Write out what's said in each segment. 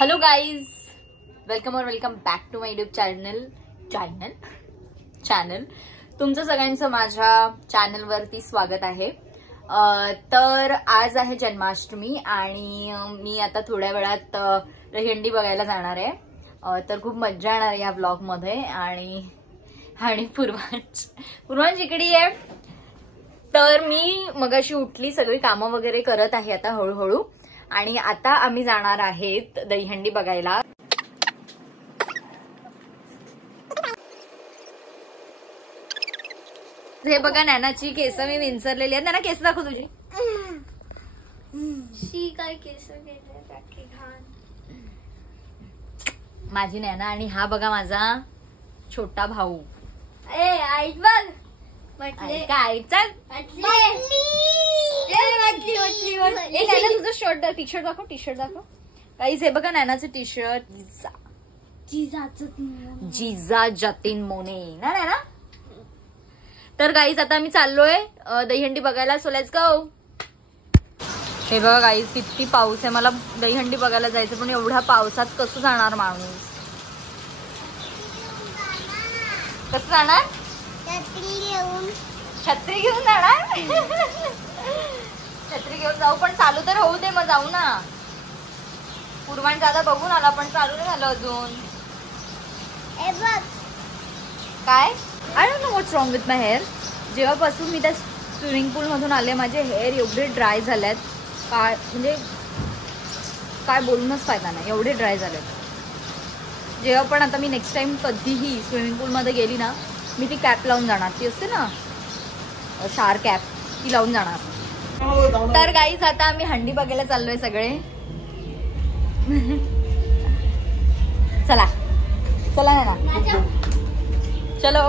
Hello guys, welcome back to my YouTube channel तुमचं सगळ्यांचं माझ्या चॅनलवरती स्वागत आहे। तर आज आहे जन्माष्टमी आणि मी आता थोड्या वेळात दहीहंडी बघायला जाणार आहे। तर खूप मजा येणार आहे या व्लॉग मध्ये। आणि पूर्वांश इकडे आहे। तर मी मगाशी उठली, सगळी कामं वगैरे करत आहे आता हळूहळू, आणि आता आम्ही जाणार आहेत दहीहंडी बघायला। हे बघा, नॅनाची केस मी विंचरलेली आहेत। नॅना, केस दाखव तुझी। काय केस घाण माझी नॅना। आणि हा बघा माझा छोटा भाऊ। आई बघ म्हटले काय चल म्हटली तुझं शर्ट टी शर्ट दाखव। काहीच हे बघा, नॅनाचं टी शर्ट जिजा जतीन मोने ना नॅना। तर गाईज आता आम्ही चाललोय दहीहंडी बघायला। So let's go. हे बघा गाईज, किती पाऊस आहे। मला दहीहंडी बघायला जायचं, पण एवढ्या पावसात कसं जाणार माणूस? कसं जाणार? छत्री घेऊन जाणार। छत्री घेऊन जाऊ, पण चालू तर होऊ दे, मग जाऊ ना। पूर्वांश दादा बघून आला, पण चालू नाही झालं अजून। काय? I don't know what's wrong with my hair. जेव्हापासून मी त्या स्विमिंग पूल मधून आले, माझे हेअर एवढे ड्राय झालेत, म्हणजे काय बोलूनच फायदा नाही, एवढे ड्राय झालेत। जेव्हा पण आता मी नेक्स्ट टाइम कधीही स्विमिंग पूल मध्ये गेली ना, मी ती कॅप लावून जाणार। ती असते ना शार कॅप, ती लावून जाणार। तर गाईज आता आम्ही हंडी बघायला चाललोय सगळे। चला चला ना, चलो।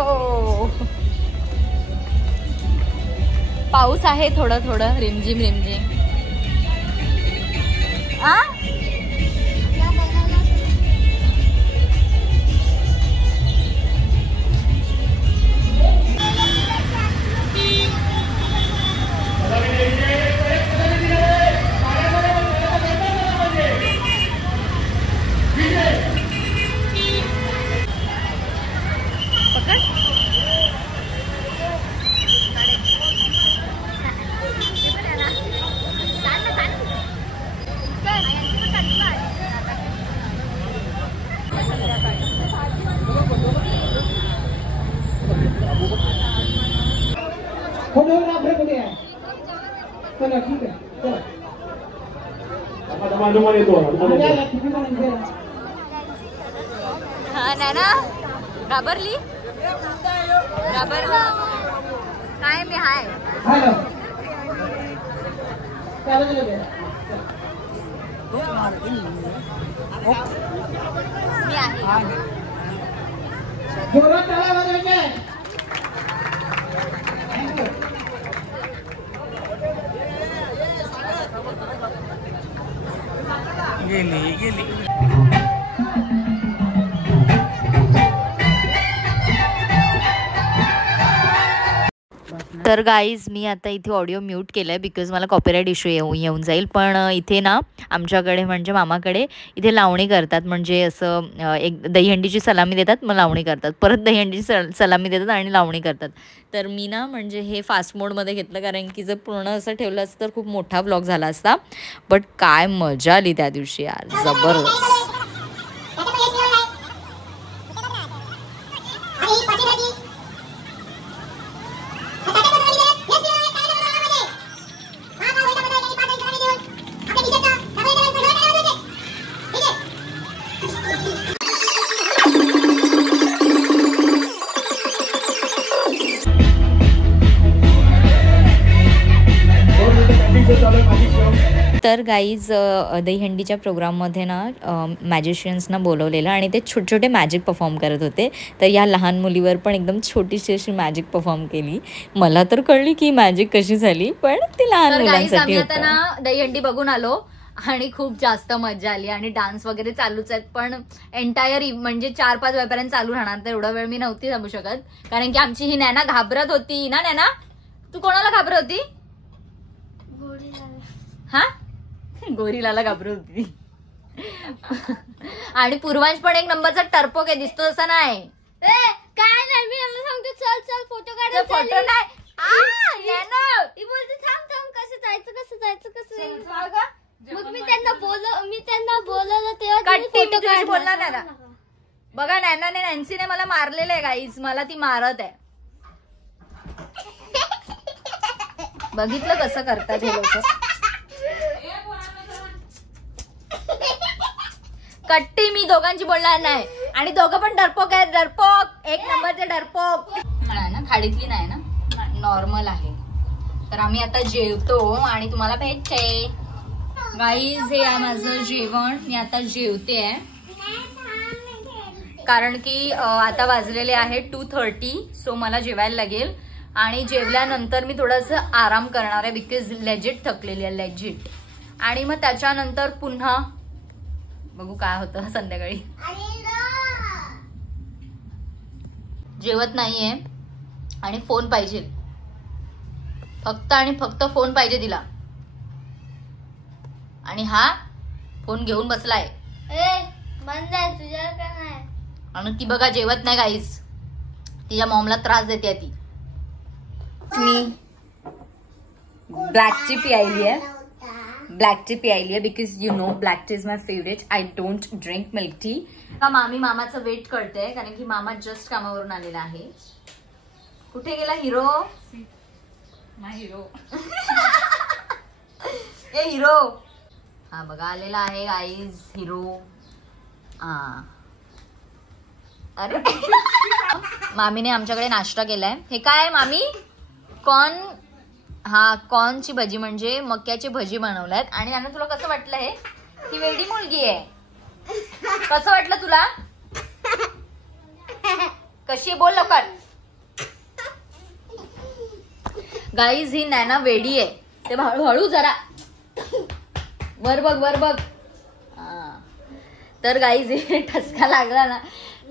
पाऊस आहे थोडं थोडं, रिमझिम। हा नॅना, घाबरली काय? मी हाय। मी आहे। गेली तर गाईज, मी आता इथे ऑडिओ म्यूट केलंय बिकॉज मला कॉपीराईट इश्यू येऊन जाईल। पण इथे ना आमच्याकडे म्हणजे मामाकडे इथे लावणी करतात, म्हणजे असं एक दहीहंडीची सलामी देतात, मग लावणी करतात, परत दहीहंडीची सलामी देतात आणि लावणी करतात। तर मी ना म्हणजे हे फास्ट मोडमध्ये घेतलं, कारण की जर पूर्ण असं ठेवलं असतं तर खूप मोठा व्लॉग झाला असता। बट काय मजा आली त्या दिवशी यार, जबरदस्त। तर गाईज, दहीहंडीच्या प्रोग्राममध्ये ना मॅजिशियन्सना बोलवलेलं आणि ते छोटे छोटे मॅजिक परफॉर्म करत होते। तर या लहान मुलीवर पण एकदम छोटीशी अशी मॅजिक परफॉर्म केली। मला तर कळली की मॅजिक कशी झाली, पण ती लहान मुलांसाठी होतं। आता ना दहीहंडी बघून आलो आणि खूप जास्त मजा आली, आणि डान्स वगैरे चालूच आहेत। पण एंटायर म्हणजे 4-5 वेळपर्यंत चालू राहणार, तर एवढा वेळ मी नव्हती थांबू शकत, कारण की आमची ही नॅना घाबरत होती ना। नॅना, तू कोणाला घाबरत होती? हा, गोरिलाला घाबरत होती। आणि पूर्वांश पण एक नंबरचा टर्पोक आहे, दिसतो तसा नाही. काय नाही, मी यांना सांगतो चल चल फोटो काढ. फोटो नाही ती बोलते थांब थांब, कसं जायचं. मग मी त्यांना बोलवलं तेव्हा फोटो बोलणार नाही. बघा नॅन्सीने मला मारलेलं आहे गाईज, मला ती मारत आहे. बघितलं कसं करतात हे लोक. कट्टी मी दोघांची बोलणार नाही. आणि दोघं पण डरपोक आहेत, डरपोक, एक नंबरचे डरपोक. ना थाळीतली नाही ना, नॉर्मल आहे. तर आम्ही आता जेवतो आणि तुम्हाला भेटते. गाईज हे आहे माझं जेवण. मी आता जेवते आहे कारण की आता वाजलेले आहे 2:30. सो मला जेवायला लागेल आणि जेवल्यानंतर मी थोडंसं आराम करणार आहे बिकॉज लेजिट थकलेली आहे, लेजिट. आणि मग त्याच्यानंतर पुन्हा बघू काय होतं संध्याकाळी. जेवत नाहीये आणि फोन पाहिजे, फक्त आणि फक्त फोन पाहिजे तिला. आणि हा फोन घेऊन बसलाय तुझ्या का नाही. आणि ती बघा जेवत नाही गाईस, तिच्या मॉमला त्रास देते ती. मी ब्लॅक टी प्यायली आहे, ब्लॅक टी प्यायली आहे because you know black tea is my favourite. I don't drink milk tea. मामी मामाचं वेट करते कारण की मामा जस्ट कामावरून आलेला आहे. कुठे गेला हिरो? हिरो ए हिरो. हा बघा आलेला आहे गाईज हिरो. हा अरे मामीने आमच्याकडे नाश्ता केलाय. हे काय मामी? कॉर्न. हा कॉर्नची भजी म्हणजे मक्याची भजी बनवल्यात. आणि यानं तुला कसं वाटलं हे? ही वेडी मुलगी आहे. कसं वाटलं तुला? कशी बोल लवकर. गाईज ही नॅना वेडी आहे. ते हळू जरा वर बघ वर बघ. तर गाईज ठसका लागला ना.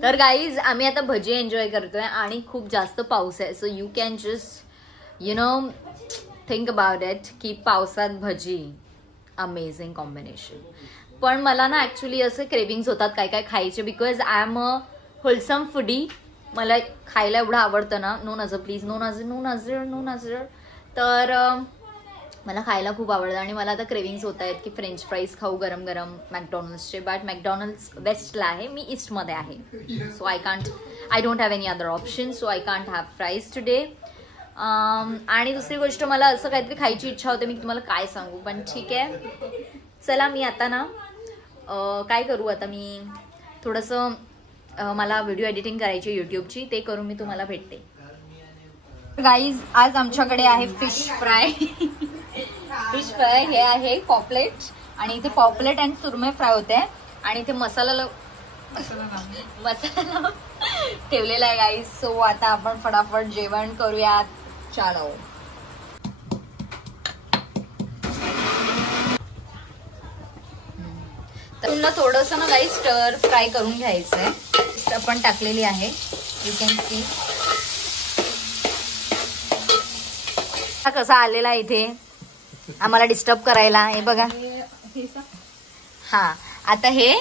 तर गाईज आम्ही आता भजी एन्जॉय करतोय आणि खूप जास्त पाऊस आहे. So you can just you know think about it की पावसात भजी अमेझिंग कॉम्बिनेशन. पण मला ना ऍक्च्युली असे क्रेविंग्स होतात काय काय खायचे because I am a wholesome foodie. मला खायला एवढं आवडतं ना. नो नजर प्लीज, नो नजर, नो नजर, नो नजर. तर मला खायला खूप आवडतं आणि मला आता क्रेविंग्स होत आहेत की फ्रेंच फ्राईज खाऊ गरम गरम मॅकडॉनल्ड्सचे. बट मॅकडॉनल्ड्स वेस्टला आहे, मी ईस्टमध्ये आहे. So I don't have any other option. So I can't have fries today. आणि दुसरी गोष्ट मला असं काहीतरी खायची इच्छा होते, मी तुम्हाला काय सांगू. पण ठीक आहे चला मी आता ना काय करू, आता मी थोडंसं मला व्हिडिओ एडिटिंग करायची युट्यूबची, ते करून मी तुम्हाला भेटते. गाईज आज आमच्याकडे आहे फिश फ्राय. फिश फ्राय हे आहे पॉपलेट आणि इथे पॉपलेट आणि सुरमई फ्राय होते आणि इथे मसाला ठेवलेला आहे गाईज. सो आता आपण फटाफट जेवण करूयात. चलो तुला थोडंसं ना गाईज स्टर फ्राय करून घ्यायचंय. आपण टाकलेली आहे, यू कॅन सी. कसा आलेला इथे आम्हाला डिस्टर्ब करायला. हे बघा. हा आता हे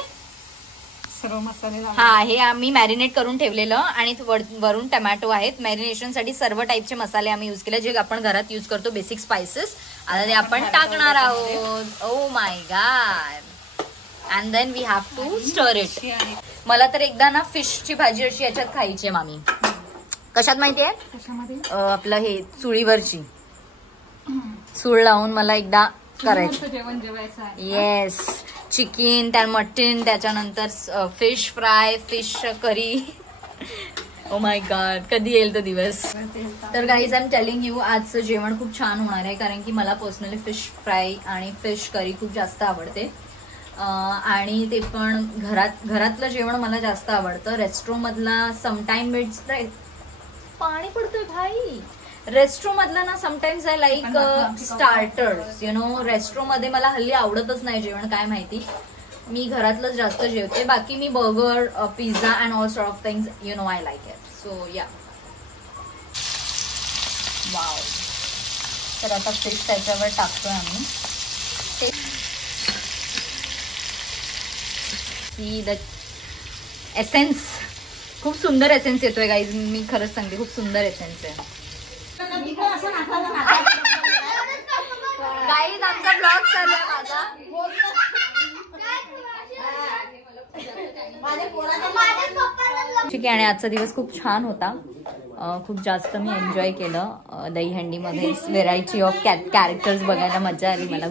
सर्व मसाले, हा हे आम्ही मॅरिनेट करून ठेवलेलं आणि वरून टमॅटो आहेत. मॅरिनेशनसाठी सर्व टाईपचे मसाले आम्ही यूज केले जे आपण घरात यूज करतो, बेसिक स्पायसेस. आता ते आपण टाकणार आहोत. Oh my god. And then we have to stir it. मला तर एकदा ना फिशची भाजी अशी याच्यात खायची आहे मामी. कशात माहितीये? आपलं हे चुळीवरची चूळ लावून मला एकदा करायचं जेवण जेवायचं. येस, चिकन, त्या मटन, त्याच्यानंतर fish fry, fish curry. O my God, कधी येईल तो दिवस. तर guys I am telling you आजचं जेवण खूप छान होणार आहे कारण की मला पर्सनली फिश फ्राय आणि फिश करी खूप जास्त आवडते. आणि ते पण घरातलं जेवण मला जास्त आवडतं. रेस्टॉरंट मधला समटाइम इट्स पाणी पडतोय भाई. रेस्टॉरंट मधला ना sometimes I like starters, you know. Restaurant मध्ये मला हल्ली आवडतच नाही जेवण, काय माहिती. मी घरातलंच जास्त जेवते. बाकी मी burger, pizza and all sort of things, you know, I like it. So yeah. Wow. तर आता फिश त्याच्यावर टाकतोय आम्ही. See the essence. खूप सुंदर एसेन्स येतोय गाईज, मी खरंच सांगते खूप सुंदर एसेन्स आहे. गाईज आमचा ब्लॉग चालू आहे माझा. ठीक आहे. आणि आजचा दिवस खूप छान होता. खूप जास्त मी एन्जॉय केलं. दहीहंडीमध्ये व्हेरायटी ऑफ कॅरेक्टर्स बघायला मजा आली मला.